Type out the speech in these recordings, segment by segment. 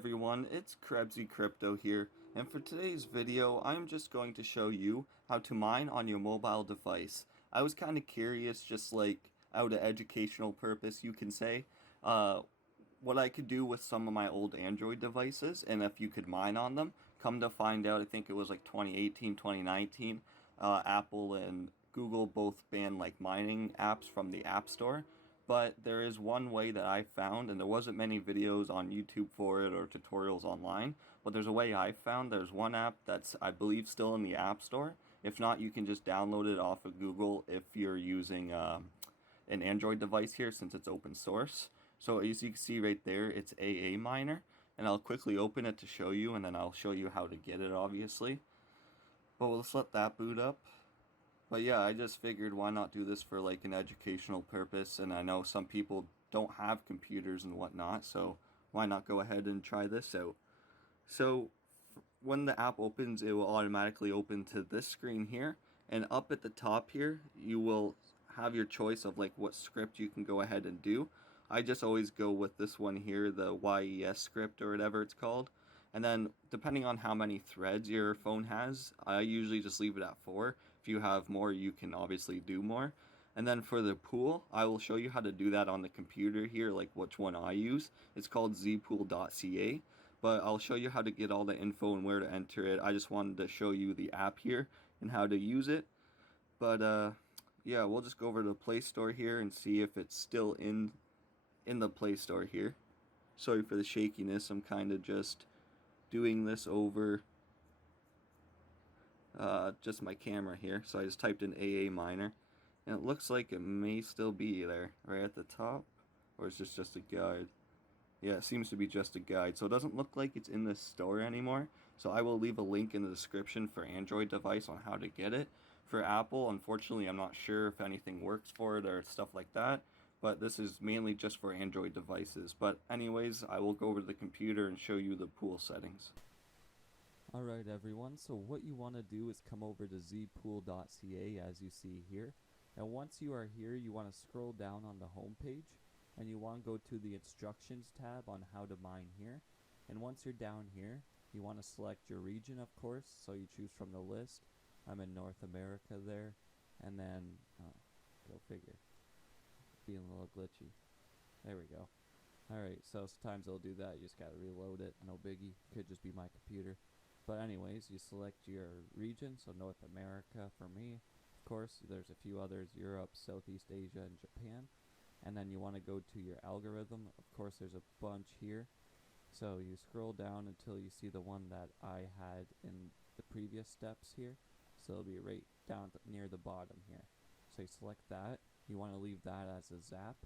everyone, it's Krebsy Crypto here, and for today's video, I'm just going to show you how to mine on your mobile device. I was kind of curious, just like out of educational purpose, you can say, what I could do with some of my old Android devices, and if you could mine on them. Come to find out, I think it was like 2018, 2019, Apple and Google both banned like mining apps from the App Store. But there is one way that I found, and there wasn't many videos on YouTube for it or tutorials online, but there's a way I found. There's one app that's, I believe, still in the App Store. If not, you can just download it off of Google if you're using an Android device here, since it's open source. So as you can see right there, it's AA Miner, and I'll quickly open it to show you, and then I'll show you how to get it, obviously. But let's let that boot up. But yeah, I just figured why not do this for like an educational purpose, and I know some people don't have computers and whatnot, so why not go ahead and try this out. So when the app opens, it will automatically open to this screen here, and up at the top here, you will have your choice of like what script you can go ahead and do. I just always go with this one here, the YES script or whatever it's called. And then depending on how many threads your phone has, I usually just leave it at 4. If you have more, you can obviously do more. And then for the pool, I will show you how to do that on the computer here, like which one I use. It's called zpool.ca, but I'll show you how to get all the info and where to enter it. I just wanted to show you the app here and how to use it. But yeah, we'll just go over to the Play Store here and see if it's still in the Play Store here. Sorry for the shakiness, I'm kind of just doing this over just my camera here. So I just typed in AA Miner, and it looks like it may still be there right at the top, or is this just a guide? Yeah, it seems to be just a guide, so it doesn't look like it's in the store anymore. So I will leave a link in the description for Android device on how to get it. For Apple, unfortunately, I'm not sure if anything works for it or stuff like that, but this is mainly just for Android devices. But anyways, I will go over to the computer and show you the pool settings. Alright everyone, so what you want to do is come over to zpool.ca as you see here. And once you are here, you want to scroll down on the home page, and you want to go to the instructions tab on how to mine here. And once you're down here, you want to select your region, of course, so you choose from the list. I'm in North America there, and then, go figure, feeling a little glitchy. There we go. Alright, so sometimes it'll do that, you just gotta reload it, no biggie, could just be my computer. But anyways, you select your region, so North America for me. Of course, there's a few others, Europe, Southeast Asia, and Japan. And then you want to go to your algorithm. Of course, there's a bunch here. So you scroll down until you see the one that I had in the previous steps here. So it'll be right down near the bottom here. So you select that. You want to leave that as a zap.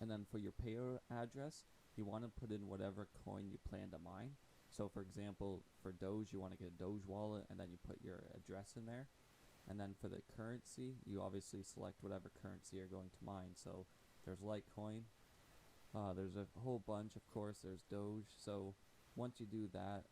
And then for your payer address, you want to put in whatever coin you plan to mine. So for example, for Doge, you want to get a Doge wallet, and then you put your address in there. And then for the currency, you obviously select whatever currency you're going to mine. So there's Litecoin, there's a whole bunch, of course, there's Doge. So once you do that,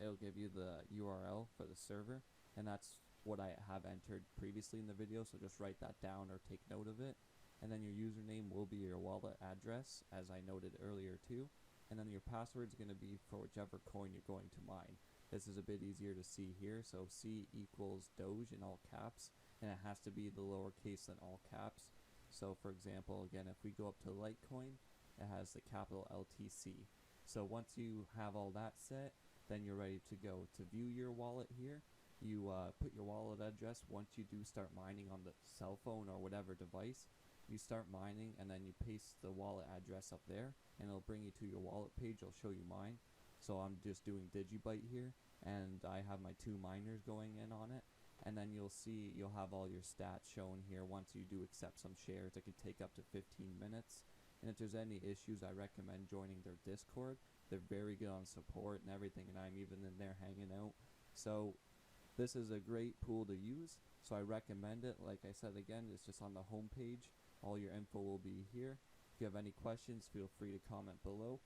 it'll give you the URL for the server, and that's what I have entered previously in the video, so just write that down or take note of it. And then your username will be your wallet address, as I noted earlier too. And then your password is going to be for whichever coin you're going to mine. This is a bit easier to see here, so C equals Doge in all caps, and it has to be the lowercase than all caps. So for example, again, if we go up to Litecoin, it has the capital LTC. So once you have all that set, then you're ready to go. To view your wallet here, you put your wallet address. Once you do start mining on the cell phone or whatever device, you start mining, and then you paste the wallet address up there, and it'll bring you to your wallet page. It'll show you mine. So I'm just doing Digibyte here, and I have my 2 miners going in on it. And then you'll see you'll have all your stats shown here. Once you do accept some shares, it can take up to 15 minutes. And if there's any issues, I recommend joining their Discord. They're very good on support and everything, and I'm even in there hanging out. So this is a great pool to use, so I recommend it. Like I said again, it's just on the home page. All your info will be here. If you have any questions, feel free to comment below.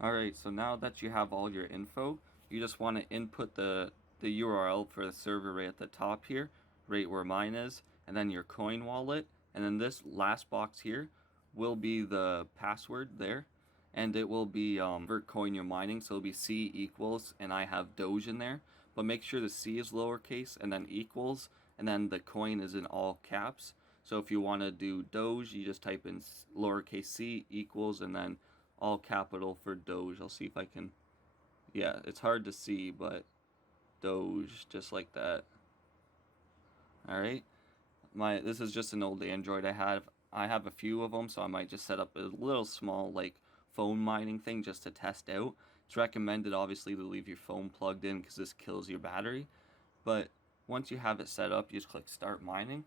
Alright, so now that you have all your info, you just want to input the URL for the server right at the top here, right where mine is, and then your coin wallet, and then this last box here will be the password there. and it will be for coin you're mining, so it'll be C equals, and I have Doge in there, but make sure the C is lowercase and then equals, and then the coin is in all caps. So if you want to do Doge, you just type in lowercase c equals and then all capital for Doge. I'll see if I can, yeah, it's hard to see, but Doge, just like that. Alright, this is just an old Android I have a few of them, so I might just set up a little small like phone mining thing just to test out. It's recommended obviously to leave your phone plugged in because this kills your battery, but once you have it set up, you just click start mining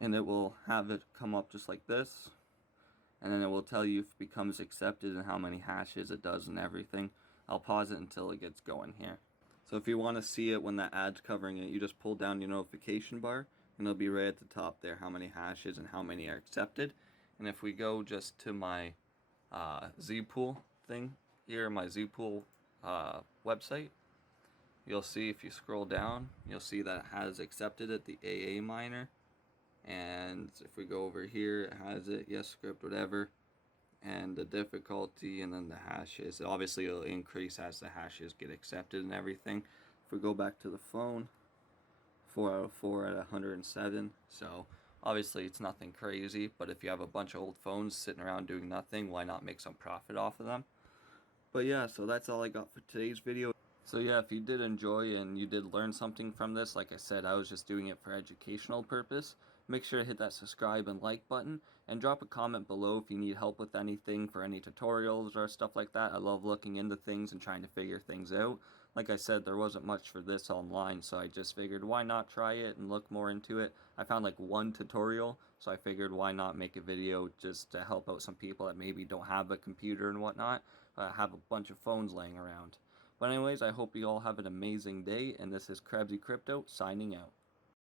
and it will have it come up just like this, and then it will tell you if it becomes accepted and how many hashes it does and everything. I'll pause it until it gets going here. So if you want to see it when that ad's covering it, you just pull down your notification bar and it'll be right at the top there how many hashes and how many are accepted. And if we go just to my Zpool thing here, my Zpool website, you'll see if you scroll down, you'll see that it has accepted it, the AA miner. And if we go over here, it has it, yes script, whatever, and the difficulty, and then the hashes. Obviously it'll increase as the hashes get accepted and everything. If we go back to the phone, 4 out of 4 at 107. So obviously it's nothing crazy, but if you have a bunch of old phones sitting around doing nothing, why not make some profit off of them? But yeah, so that's all I got for today's video. So yeah, if you did enjoy and you did learn something from this, like I said, I was just doing it for educational purpose. Make sure to hit that subscribe and like button, and drop a comment below if you need help with anything, for any tutorials or stuff like that. I love looking into things and trying to figure things out. Like I said, there wasn't much for this online, so I just figured why not try it and look more into it. I found like one tutorial, so I figured why not make a video just to help out some people that maybe don't have a computer and whatnot, have a bunch of phones laying around. But anyways, I hope you all have an amazing day, and this is Krebsy Crypto signing out.